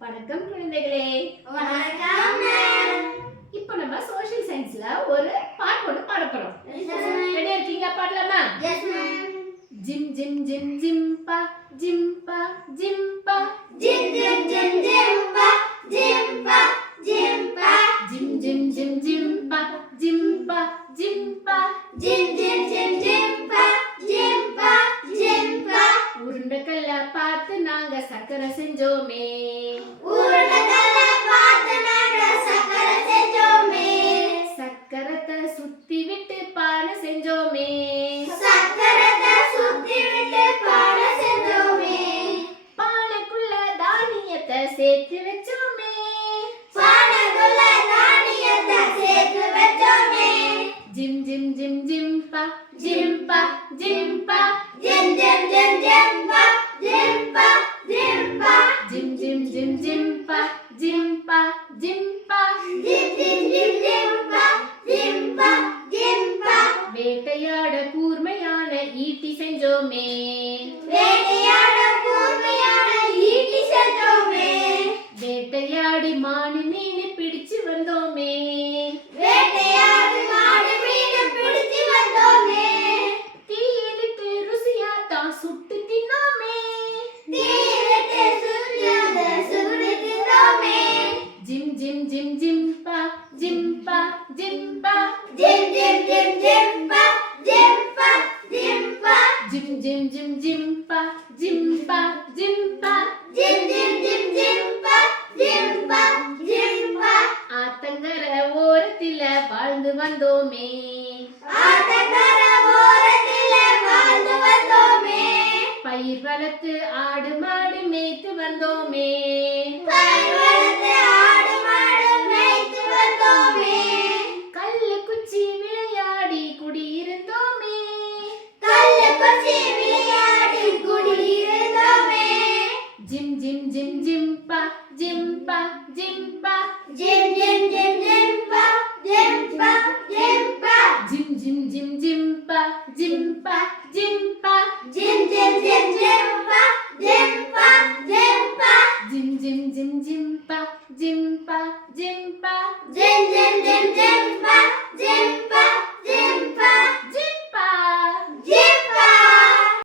வணக்கம் குழந்தைகளே. வணக்கம் மேம். இப்போ நம்ம சோஷியல் சயின்ஸ்ல ஒரு பாட்டு ஒன்று பாட போறோம். ரெடியா இருக்கீங்களா? பாடலாமா? Yes ma'am. ஜிம் ஜிம் ஜிம் ஜிம்பா ஜிம்பா ஜிம்பா ஜிம் ஜிம் ஜிம் ஜிம்பா ஜிம்பா ஜிம்பா ஜிம் ஜிம் ஜிம் ஜிம்பா ஜிம்பா ஜிம்பா ஜிம் ஜிம் ஜிம் ஜிம்பா ஜிம்பா ஜிம்பா உருண்டைக்கல்ல பார்த்து நாங்க சக்கரை செஞ்சோமே. உருண்டைக்கல்ல பார்த்து நாங்க சக்கரை செஞ்சோமே. சக்கரத்தை சுத்தி விட்டு பானை செஞ்சோமே. சக்கரத்தை சுத்தி விட்டு பானை செஞ்சோமே. பானைக்குள்ள தானியத்தை சேர்த்து வச்சோமே. பானைக்குள்ள தானியத்தை சேர்த்து வச்சோமே. ஜிம் ஜிம் ஜிம் ஜிம்பா ஜிம்பா ஜிம்பா ஜிம் ஜிம் ஜிம் ஜிம்பா ஜிம்பா ஜிம்பா ஜிம் ஜிம் ஜிம் ஜிம்பா ஜிம்பா ஜிம்பா ஜிம் ஜிம் ஜிம் ஜிம்பா ஜிம்பா ஜிம்பா வேட்டையாட கூர்மையான ஈட்டி செஞ்சோமே. வேட்டையாட கூர்மையான ஈட்டி செஞ்சோமே. வேட்டையாடி மானு மீன் பிடிச்சு வந்தோமே. வேட்டையாடி மாடு மீன் பிடிச்சு வந்தோமே. தீயிலிட்டு ருசியா தான் சுட்டு தின்னோமே. தீயிலிட்டு சுரியாத சுடு தின்னோமே. ஜிம் ஜிம் ஜிம் ஜிம்பா ஜிம்பா ஜிம்பா ஜிம் ஜிம் ஜிம் ஜிம்பா ஜிம்பா ஜிம்பா ஜிம் ஜிம் ஜிம் ஜிம்பா ஜிம்பா ஜிம்பா ஜிம் ஜிம் ஜிம் ஜிம்பா ஜிம்பா ஜிம்பா ஆத்தங்கர ஓரத்தில வாழ்ந்து வந்தோமே. ஆத்தங்கர ஓரத்தில வாழ்ந்து வந்தோமே. பயிர் வளர்த்து ஆடு மாடு மேய்த்து வந்தோமே. பயிர் வளர்த்து ஆடு மாடு மேய்த்து வந்தோமே. கல்லு குச்சி விளையாடி குடியிருந்தோமே. கல்லு குச்சி விளையாடி குடியிருந்தோமே. ஜிம் ஜிம் ஜிம் ஜிம்பா ஜிம்பா ஜிம்பா ஜிம் ஜிம் ஜிம் ஜிம்பா ஜிம்பா ஜிம்பா ஜிம் ஜிம் ஜிம் ஜிம்பா ஜிம்பா ஜிம்பா ஜிம் ஜிம் ஜிம் ஜிம்பா ஜிம்பா ஜிம்பா ஜிம் ஜிம் ஜிம் ஜிம்பா ஜிம்பா ஜிம்பா ஜிம் ஜிம் ஜிம் ஜிம்பா ஜிம்பா